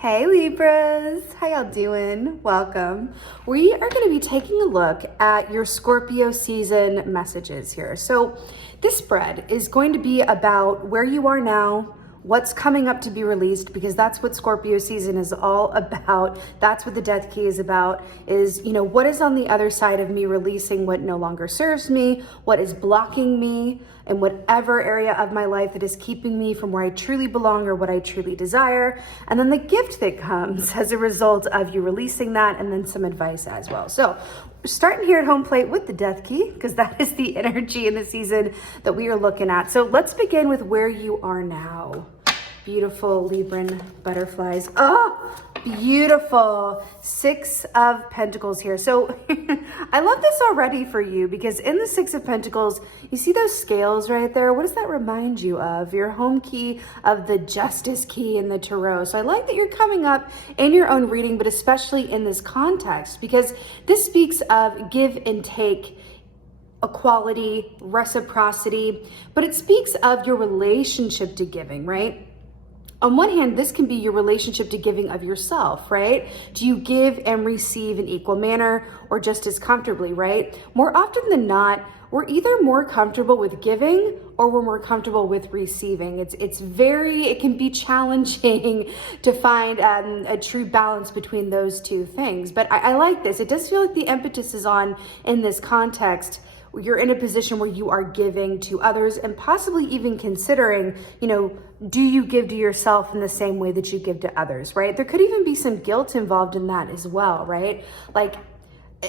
Hey Libras, how y'all doing? Welcome. We are going to be taking a look at your Scorpio season messages here. So this spread is going to be about where you are now, what's coming up to be released, because that's what Scorpio season is all about. That's what the death key is about, is, what is on the other side of me releasing what no longer serves me, what is blocking me in whatever area of my life that is keeping me from where I truly belong or what I truly desire. And then the gift that comes as a result of you releasing that, and then some advice as well. So we're starting here at home plate with the death key, because that is the energy in the season that we are looking at. So let's begin with where you are now. Beautiful Libran butterflies. Oh, beautiful. 6 of Pentacles here. So I love this already for you, because in the 6 of Pentacles, you see those scales right there? What does that remind you of? Your home key of the Justice key in the Tarot. So I like that you're coming up in your own reading, but especially in this context, because this speaks of give and take, equality, reciprocity, but it speaks of your relationship to giving, right? On one hand, this can be your relationship to giving of yourself, right? Do you give and receive in equal manner or just as comfortably, right? More often than not, we're either more comfortable with giving or we're more comfortable with receiving. It can be challenging to find a true balance between those two things. But I like this. It does feel like the impetus is on in this context. You're in a position where you are giving to others and possibly even considering, do you give to yourself in the same way that you give to others, right? There could even be some guilt involved in that as well, right? Like,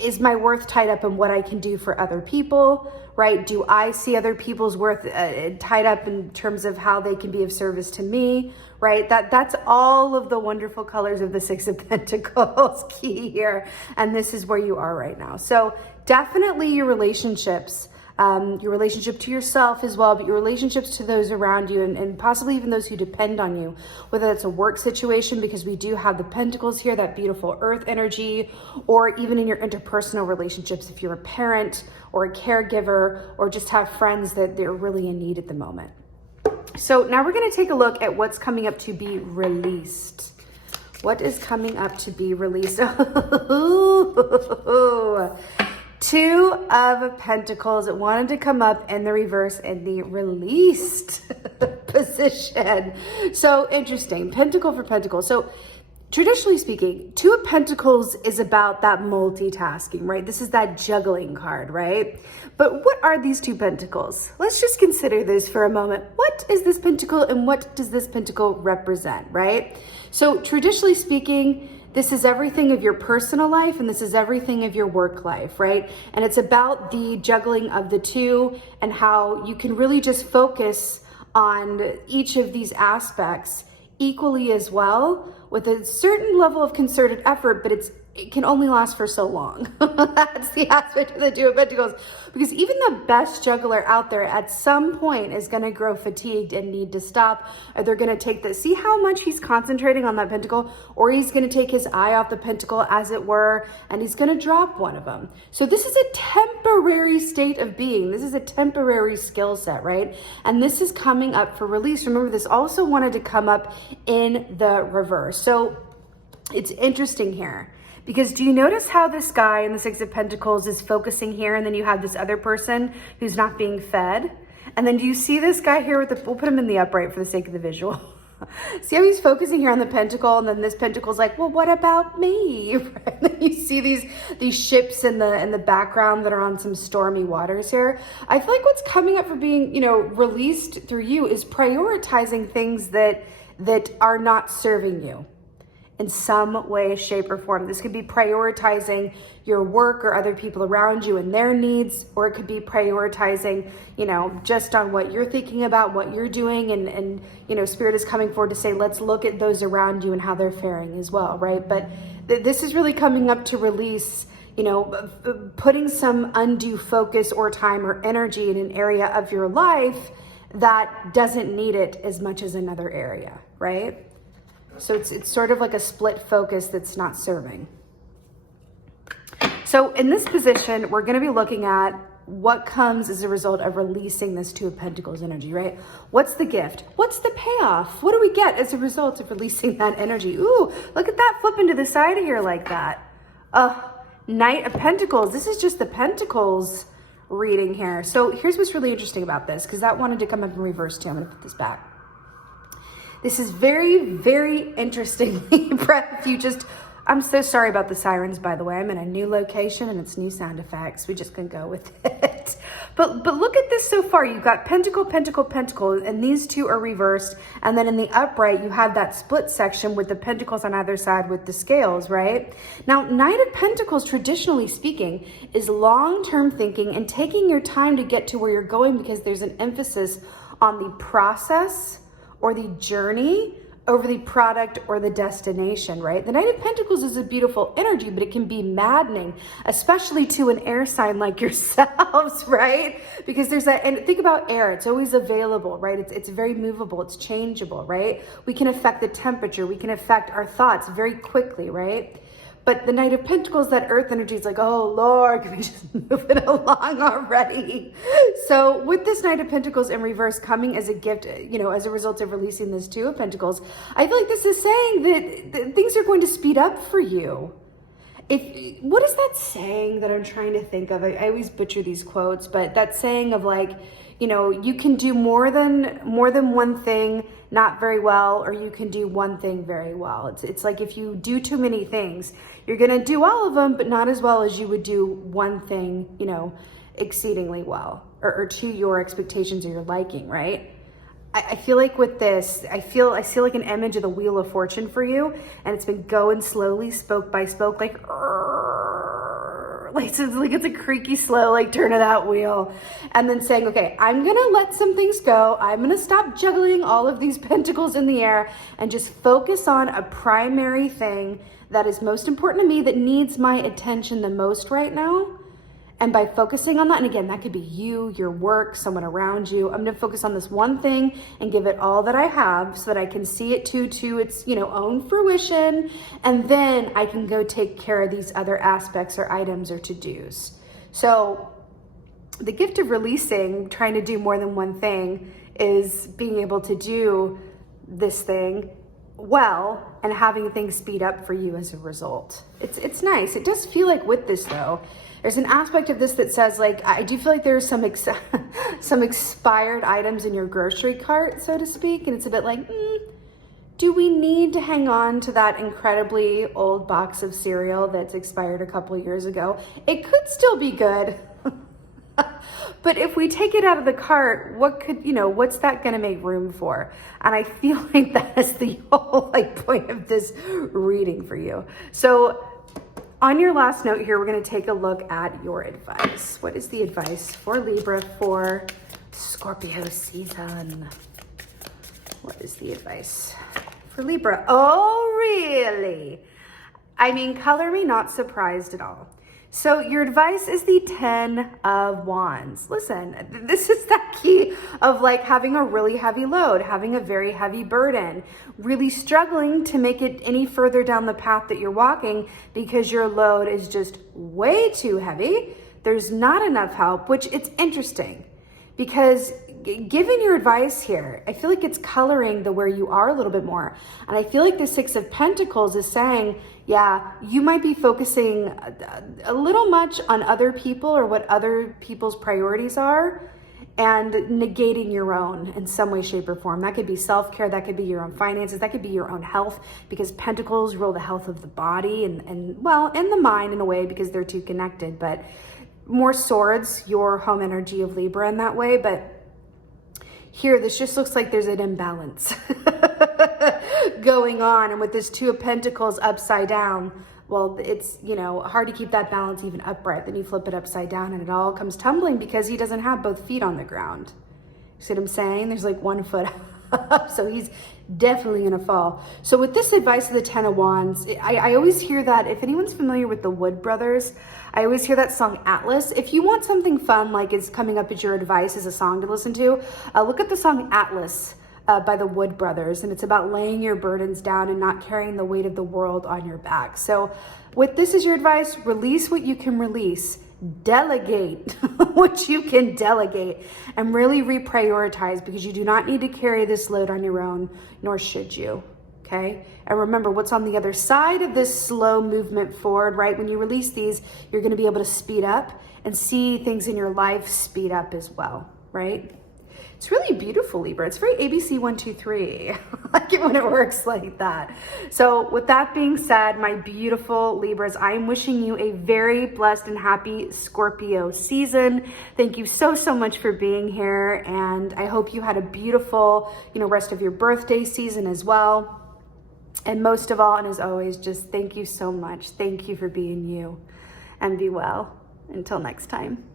is my worth tied up in what I can do for other people, right? Do I see other people's worth tied up in terms of how they can be of service to me, right? That's all of the wonderful colors of the 6 of Pentacles key here. And this is where you are right now. So definitely your relationships, your relationship to yourself as well, but your relationships to those around you and possibly even those who depend on you, whether it's a work situation, because we do have the Pentacles here, that beautiful earth energy, or even in your interpersonal relationships, if you're a parent or a caregiver, or just have friends that they're really in need at the moment. So now we're going to take a look at what's coming up to be released. What is coming up to be released? 2 of Pentacles. It wanted to come up in the reverse in the released position. So interesting. Pentacle for Pentacle. So traditionally speaking, 2 of Pentacles is about that multitasking, right? This is that juggling card, right? But what are these 2 Pentacles? Let's just consider this for a moment. What is this Pentacle and what does this Pentacle represent, right? So traditionally speaking, this is everything of your personal life and this is everything of your work life, right? And it's about the juggling of the 2 and how you can really just focus on each of these aspects equally as well, with a certain level of concerted effort, but it can only last for so long. That's the aspect of the 2 of Pentacles, because even the best juggler out there at some point is going to grow fatigued and need to stop, or they're going to take see how much he's concentrating on that Pentacle, or he's going to take his eye off the Pentacle, as it were, and he's going to drop one of them. So this is a temporary state of being. This is a temporary skill set, right? And this is coming up for release. Remember, this also wanted to come up in the reverse. So it's interesting here, because do you notice how this guy in the 6 of Pentacles is focusing here, and then you have this other person who's not being fed? And then do you see this guy here with we'll put him in the upright for the sake of the visual. See how he's focusing here on the Pentacle, and then this Pentacle's like, well, what about me? Right? Then you see these ships in the background that are on some stormy waters here. I feel like what's coming up for being, released through you is prioritizing things that are not serving you in some way, shape, or form. This could be prioritizing your work or other people around you and their needs, or it could be prioritizing, just on what you're thinking about, what you're doing, and Spirit is coming forward to say, let's look at those around you and how they're faring as well, right? But this is really coming up to release, putting some undue focus or time or energy in an area of your life that doesn't need it as much as another area, right? So it's sort of like a split focus that's not serving. So in this position, we're going to be looking at what comes as a result of releasing this Two of Pentacles energy, right? What's the gift? What's the payoff? What do we get as a result of releasing that energy? Ooh, look at that flipping to the side of here like that. Knight of Pentacles. This is just the Pentacles reading here. So here's what's really interesting about this, because that wanted to come up in reverse too. I'm going to put this back. This is very, very interesting, Libra. If you just, I'm so sorry about the sirens, by the way. I'm in a new location and it's new sound effects. We just can go with it. But look at this so far. You've got Pentacle, Pentacle, Pentacle, and these two are reversed. And then in the upright, you have that split section with the Pentacles on either side with the scales, right? Now, Knight of Pentacles, traditionally speaking, is long-term thinking and taking your time to get to where you're going, because there's an emphasis on the process or the journey over the product or the destination, right? The Knight of Pentacles is a beautiful energy, but it can be maddening, especially to an air sign like yourselves, right? Because there's that, and think about air, it's always available, right? It's very movable, it's changeable, right? We can affect the temperature, we can affect our thoughts very quickly, right? But the Knight of Pentacles, that earth energy is like, oh Lord, can we just move it along already? So with this Knight of Pentacles in reverse coming as a gift, you know, as a result of releasing this Two of Pentacles, I feel like this is saying that things are going to speed up for you. What is that saying that I'm trying to think of? I always butcher these quotes, but that saying of like, you know, you can do more than one thing not very well, or you can do one thing very well. It's like if you do too many things, you're going to do all of them, but not as well as you would do one thing, you know, exceedingly well, or to your expectations or your liking, right? I feel like with this, I see like an image of the Wheel of Fortune for you, and it's been going slowly, spoke by spoke, like it's a creaky, slow, like turn of that wheel, and then saying, okay, I'm gonna let some things go. I'm gonna stop juggling all of these pentacles in the air and just focus on a primary thing that is most important to me, that needs my attention the most right now. And by focusing on that, and again, that could be you, your work, someone around you, I'm going to focus on this one thing and give it all that I have so that I can see it to its, you know, own fruition. And then I can go take care of these other aspects or items or to-dos. So the gift of releasing, trying to do more than one thing, is being able to do this thing well and having things speed up for you as a result. It's nice. It does feel like with this though, there's an aspect of this that says, like, I do feel like there's some expired items in your grocery cart, so to speak, and it's a bit like, do we need to hang on to that incredibly old box of cereal that's expired a couple of years ago? It could still be good, but if we take it out of the cart, what's that going to make room for? And I feel like that is the whole point of this reading for you. So on your last note here, we're going to take a look at your advice. What is the advice for Libra for Scorpio season? What is the advice for Libra? Oh, really? I mean, color me not surprised at all. So your advice is the 10 of Wands. Listen, this is that key of like having a really heavy load, having a very heavy burden, really struggling to make it any further down the path that you're walking because your load is just way too heavy. There's not enough help, which it's interesting because given your advice here, I feel like it's coloring the where you are a little bit more. And I feel like the Six of Pentacles is saying, yeah, you might be focusing a little much on other people or what other people's priorities are and negating your own in some way, shape, or form. That could be self-care, that could be your own finances, that could be your own health, because Pentacles rule the health of the body and the mind in a way because they're two connected, but more swords, your home energy of Libra in that way. But here, this just looks like there's an imbalance going on. And with this Two of Pentacles upside down, well, it's, hard to keep that balance even upright. Then you flip it upside down and it all comes tumbling because he doesn't have both feet on the ground. You see what I'm saying? There's like 1 foot up, so he's definitely gonna fall. So with this advice of the 10 of Wands, I always hear that, if anyone's familiar with the Wood Brothers, I always hear that song Atlas. If you want something fun, like is coming up as your advice as a song to listen to, look at the song Atlas by the Wood Brothers, and it's about laying your burdens down and not carrying the weight of the world on your back. So with this as your advice, release what you can release delegate what you can delegate and really reprioritize, because you do not need to carry this load on your own, nor should you. Okay. And remember what's on the other side of this slow movement forward, right? When you release these, you're going to be able to speed up and see things in your life speed up as well, right? It's really beautiful, Libra. It's very ABC 1, 2, 3. I like it when it works like that. So with that being said, my beautiful Libras, I am wishing you a very blessed and happy Scorpio season. Thank you so, so much for being here. And I hope you had a beautiful, rest of your birthday season as well. And most of all, and as always, just thank you so much. Thank you for being you, and be well. Until next time.